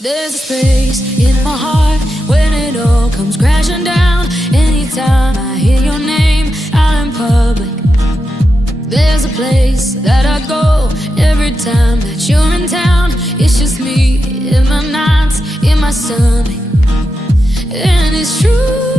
There's a space in my heart when it all comes crashing down. Anytime I hear your name out in public, there's a place that I go every time that you're in town. It's just me in my nights, in my stomach, and it's true.